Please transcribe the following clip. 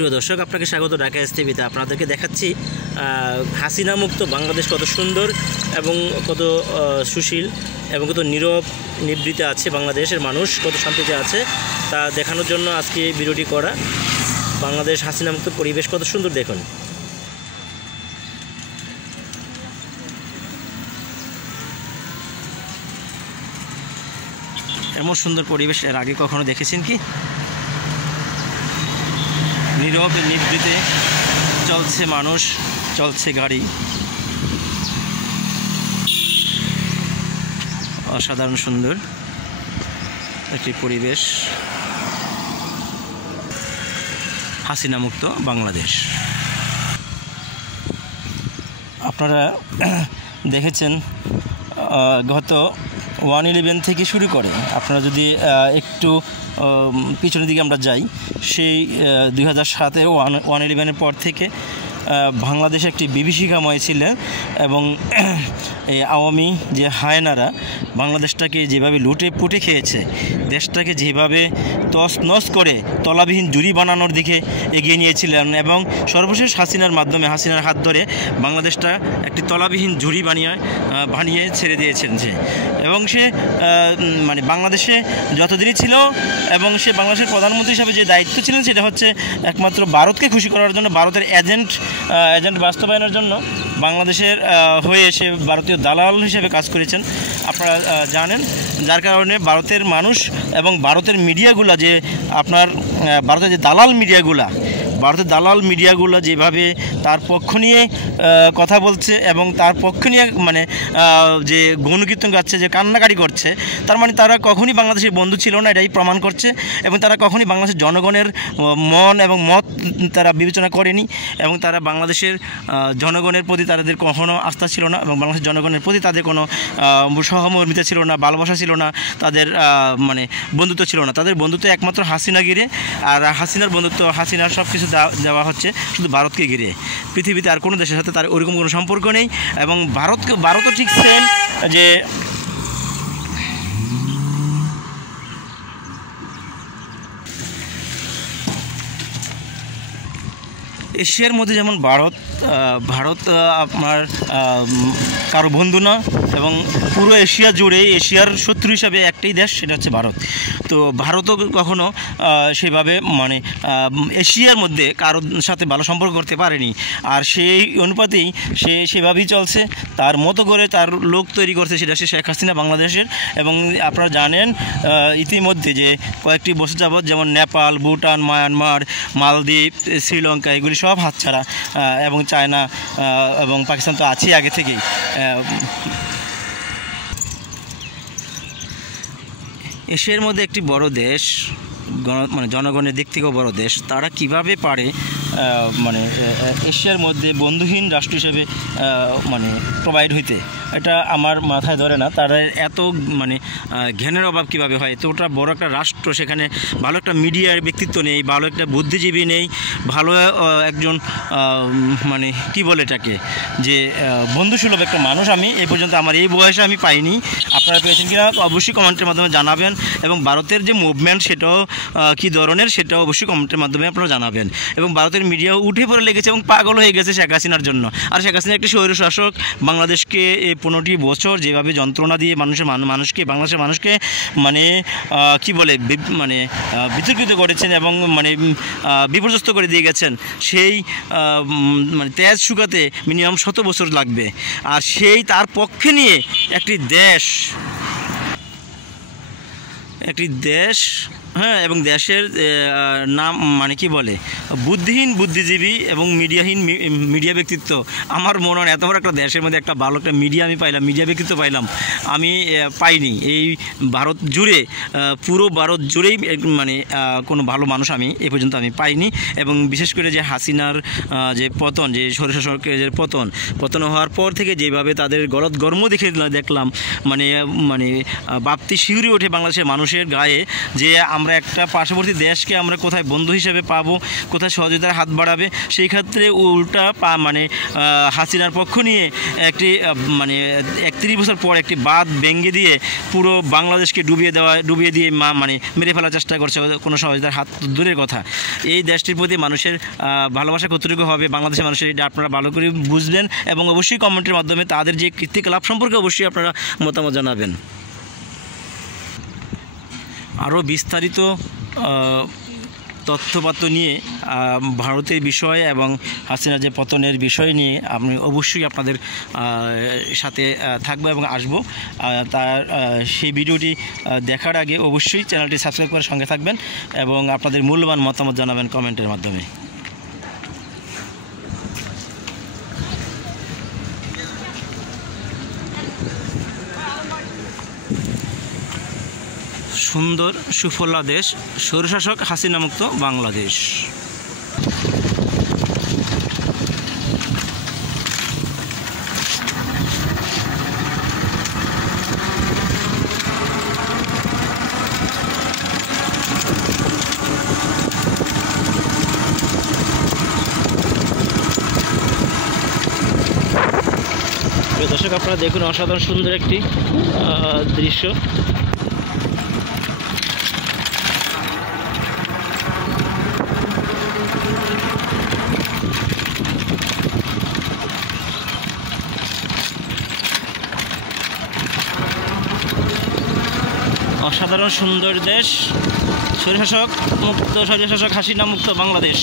প্রিয় দর্শক, আপনাকে স্বাগত ঢাকা এস টিভিতে। আপনাদেরকে দেখাচ্ছি হাসিনা মুক্ত বাংলাদেশ কত সুন্দর এবং কত সুশীল এবং কত নীরব নিবৃত্তে আছে বাংলাদেশের মানুষ, কত শান্তিতে আছে তা দেখানোর জন্য আজকে ভিডিওটি করা। বাংলাদেশ হাসিনা মুক্ত পরিবেশ কত সুন্দর দেখুন। এমন সুন্দর পরিবেশ এর আগে কখনো দেখেছেন কি? নীরব নিবৃত্তে চলছে মানুষ, চলছে গাড়ি, অসাধারণ সুন্দর একটি পরিবেশ। হাসিনা মুক্ত বাংলাদেশ। আপনারা দেখেছেন গত 1/11 থেকে শুরু করে আপনারা যদি একটু পিছনের দিকে আমরা যাই, সেই 2007-এর 1/11-এর পর থেকে বাংলাদেশে একটি বিভীষিকাময় ছিল এবং এই আওয়ামী যে হায়নারা বাংলাদেশটাকে যেভাবে লুটে পুটে খেয়েছে, দেশটাকে যেভাবে তছনছ করে তলাবিহীন জুড়ি বানানোর দিকে এগিয়ে নিয়েছিলেন এবং সর্বশেষ হাসিনার মাধ্যমে, হাসিনার হাত ধরে বাংলাদেশটা একটি তলাবিহীন ঝুড়ি বানিয়ে ছেড়ে দিয়েছেন যে, এবং সে মানে বাংলাদেশে যতদিনই ছিল এবং সে বাংলাদেশের প্রধানমন্ত্রী হিসাবে যে দায়িত্ব ছিলেন সেটা হচ্ছে একমাত্র ভারতকে খুশি করার জন্য, ভারতের এজেন্ট বাস্তবায়নের জন্য বাংলাদেশের হয়ে সে ভারতীয় দালাল হিসেবে কাজ করেছেন আপনারা জানেন। যার কারণে ভারতের মানুষ এবং ভারতের মিডিয়াগুলা যে আপনার ভারতের যে ভারতের দালাল মিডিয়াগুলো যেভাবে তার পক্ষ নিয়ে কথা বলছে এবং তার পক্ষ নিয়ে মানে যে গুণকীর্তন গাচ্ছে, যে কান্নাকাটি করছে, তার মানে তারা কখনই বাংলাদেশের বন্ধু ছিল না, এটাই প্রমাণ করছে। এবং তারা কখনই বাংলাদেশের জনগণের মন এবং মত তারা বিবেচনা করেনি এবং তারা বাংলাদেশের জনগণের প্রতি তাদের কখনো আস্থা ছিল না এবং বাংলাদেশের জনগণের প্রতি তাদের কোনো সহমর্মিতা ছিল না, ভালোবাসা ছিল না, তাদের মানে বন্ধুত্ব ছিল না। তাদের বন্ধুত্ব একমাত্র হাসিনা ঘিরে, আর হাসিনার বন্ধুত্ব, হাসিনার সব কিছু দেওয়া হচ্ছে শুধু ভারতকে ঘিরে। পৃথিবীতে আর কোনো দেশের সাথে তার ওরকম কোনো সম্পর্ক নেই এবং ভারতও ঠিক সেম, যে এশিয়ার মধ্যে যেমন ভারত আপনার কারো বন্ধু না এবং পুরো এশিয়া জুড়ে এশিয়ার শত্রু হিসাবে একটাই দেশ, সেটা হচ্ছে ভারত। তো ভারতও কখনো সেভাবে মানে এশিয়ার মধ্যে কারোর সাথে ভালো সম্পর্ক করতে পারেনি, আর সেই অনুপাতেই সে সেভাবেই চলছে, তার মতো করে তার লোক তৈরি করছে, সেটা সে শেখ হাসিনা বাংলাদেশের। এবং আপনারা জানেন ইতিমধ্যে যে কয়েকটি বছর যাবৎ যেমন নেপাল, ভুটান, মায়ানমার, মালদ্বীপ, শ্রীলঙ্কা এগুলি সব হাতছাড়া, এবং চায়না এবং পাকিস্তান তো আছেই আগে থেকেই। এশিয়ার মধ্যে একটি বড় দেশ, মানে জনগণের দিক থেকেও বড় দেশ, তারা কিভাবে পারে মানে এশিয়ার মধ্যে বন্ধুহীন রাষ্ট্র হিসেবে মানে প্রোভাইড হইতে, এটা আমার মাথায় ধরে না। তারা এত মানে জ্ঞানের অভাব কীভাবে হয়? এতটা বড় একটা রাষ্ট্র, সেখানে ভালো একটা মিডিয়ার ব্যক্তিত্ব নেই, ভালো একটা বুদ্ধিজীবী নেই, ভালো একজন মানে কি বলে এটাকে, যে বন্ধুসুলভ একটা মানুষ আমি এই পর্যন্ত আমার এই বয়সে আমি পাইনি। আপনারা পেয়েছেন কিনা অবশ্যই কমেন্টের মাধ্যমে জানাবেন, এবং ভারতের যে মুভমেন্ট সেটাও কী ধরনের সেটাও অবশ্যই কমেন্টের মাধ্যমে আপনারা জানাবেন। এবং ভারতের মিডিয়াও উঠে পড়ে লেগেছে এবং পাগল হয়ে গেছে শেখ হাসিনার জন্য। আর শেখ হাসিনা একটি স্বৈরশাসক, বাংলাদেশকে 15টি বছর যেভাবে যন্ত্রণা দিয়ে বাংলাদেশের মানুষকে মানে কি বলে মানে বিতর্কিত করেছেন এবং মানে বিপর্যস্ত করে দিয়ে গেছেন, সেই মানে তেজ শুকাতে মিনিমাম 100 বছর লাগবে। আর সেই তার পক্ষে নিয়ে একটি দেশ হ্যাঁ, এবং দেশের নাম মানে কি বলে বুদ্ধিহীন বুদ্ধিজীবী এবং মিডিয়া ব্যক্তিত্ব। আমার মনে হয় এত বড় একটা দেশের মধ্যে একটা ভালো একটা মিডিয়া ব্যক্তিত্ব পাইলাম আমি পাইনি। এই ভারত জুড়ে, পুরো ভারত জুড়েই মানে কোনো ভালো মানুষ আমি এ পর্যন্ত আমি পাইনি। এবং বিশেষ করে যে হাসিনার যে পতন, যে স্বৈরশাসকের যে পতন হওয়ার পর থেকে যেভাবে তাদের গর্ম দেখলাম, মানে বাপ্তি শিউরে ওঠে বাংলাদেশের মানুষের গায়ে, যে আমরা একটা পার্শ্ববর্তী দেশকে আমরা কোথায় বন্ধু হিসেবে পাবো, কোথায় সহযোগিতার হাত বাড়াবে, সেই ক্ষেত্রে উল্টা মানে হাসিনার পক্ষ নিয়ে একটি মানে 31 বছর পর একটি বাঁধ ভেঙে দিয়ে পুরো বাংলাদেশকে ডুবিয়ে দিয়ে মানে মেরে ফেলার চেষ্টা করছে। কোনো সহযোগিতার হাত দূরের কথা। এই দেশটির প্রতি মানুষের ভালোবাসা কতটুকু হবে বাংলাদেশের মানুষের, এটা আপনারা ভালো করে বুঝবেন এবং অবশ্যই কমেন্টের মাধ্যমে তাদের যে কীর্তিকলাপ সম্পর্কে অবশ্যই আপনারা মতামত জানাবেন। আরও বিস্তারিত তথ্যপাত্র নিয়ে ভারতের বিষয় এবং হাসিনা যে পতনের বিষয় নিয়ে আমি অবশ্যই আপনাদের সাথে থাকবো এবং আসবো। তার সেই ভিডিওটি দেখার আগে অবশ্যই চ্যানেলটি সাবস্ক্রাইব করে সঙ্গে থাকবেন এবং আপনাদের মূল্যবান মতামত জানাবেন কমেন্টের মাধ্যমে। সুন্দর সুফলা দেশ, স্বৈরশাসক হাসিনা মুক্ত বাংলাদেশ। দর্শক আপনারা দেখুন, অসাধারণ সুন্দর একটি দৃশ্য। অসাধারণ সুন্দর দেশ, স্বৈরশাসক মুক্ত, স্বৈরশাসক হাসিনা মুক্ত বাংলাদেশ।